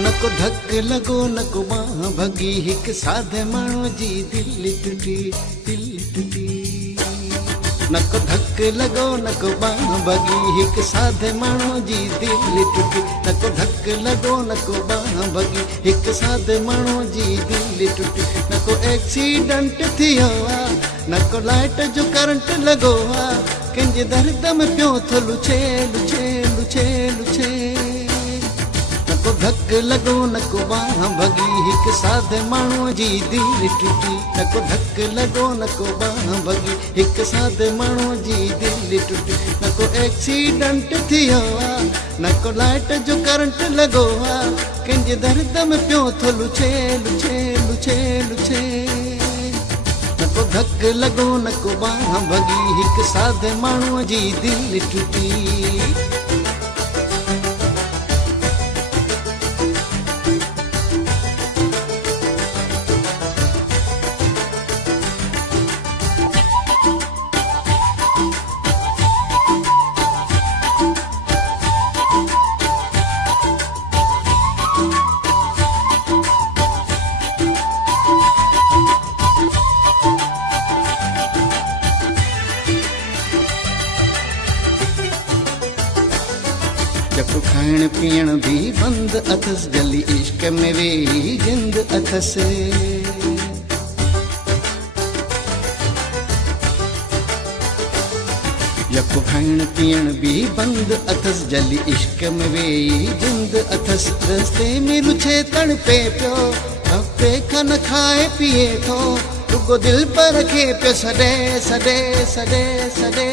नको धक लगो नको बाह भगी हिक साधे माण्हू जी दिल टुटी दिल टुटी। नको धक लगो नको बाह भगी हिक साधे माण्हू जी दिल टुटी। नको धक लगो नको बाह भगी हिक साधे माण्हू जी दिल टुटी। नको एक्सीडेंट थियो आ नको लाइट जो करंट लगो आ कंहिंजे दर्द में पियो थो लुछे लुछे लुछे लुछे। नको धक लगो नको बाह भगी हिक साधे माण्हू जी दिल टुटी। नको धक लगो नको बाह भगी हिक साधे माण्हू जी दिल टुटी। नको एक्सीडेंट थियो आ नको लाइट जो करंट लगो आ कंहिंजे दर्द में पियो थो लुछे लुछे लुछे लुछे। नको धक लगो नको बाह भगी हिक साधे माण्हू जी दिल टुटी। जको खाइण पीअण भी बंद अथस जली इश्क में वेही जिंद अथस। जको खाइण पीअण भी बंद अथस जली इश्क में वेही जिंद अथस। रस्ते में रुछे तड़पे पियो हफ्ते खन खाए पिए थो रुगो दिल पर खे पियो सॾे सॾे सॾे सॾे।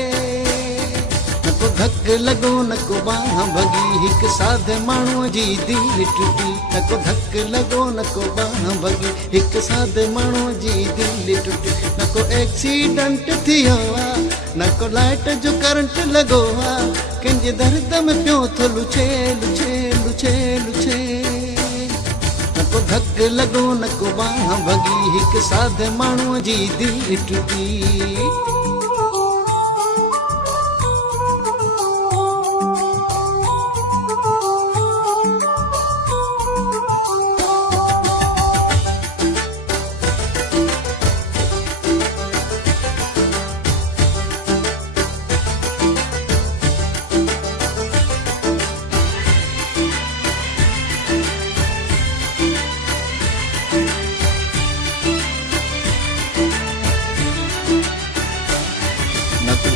नको धक लगो नको बाह भगी हिक साधे माण्हू जी दिल टुटी। नको धक लगो नको बाह भगी हिक साधे माण्हू जी दिल टुटी। नको एक्सीडेंट थियो आ नको लाइट जो करंट लगो आ कंहिंजे दर्द में पियो थो लुछे लुछे लुछे लुछे। नको धक लगो नको बाह भगी हिक साधे माण्हू जी दिल टुटी।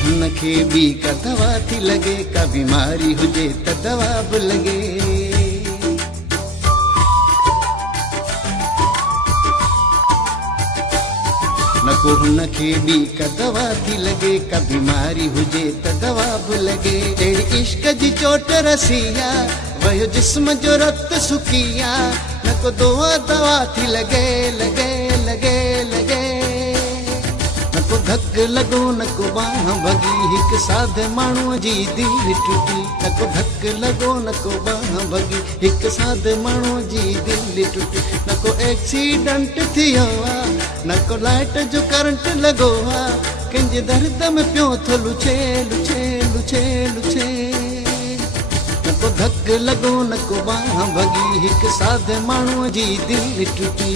हुनखे भी का दवा थी लगे का बीमारी हुजे त दवा भी लगे। नको हुनखे भी का दवा थी लगे का बीमारी हुजे त दवा भी लगे। तेरी इश्क जी चोट रसिया वयो जिस्म जो रत सुकिया नको दवा थी लगे लगे लगे लगे। नको धक लगो नको बाह भगी हिक साधे माण्हू जी दिल टुटी। नको धक लगो नको बाह भगी हिक साधे माण्हू जी दिल टुटी। नको एक्सीडेंट थियो आ नको लाइट जो करंट लगो आ कंहिंजे दर्द में पियो थो लुछे लुछे लुछे लुछे। नको धक लगो नको बाह भगी हिक साधे माण्हू जी दिल टुटी।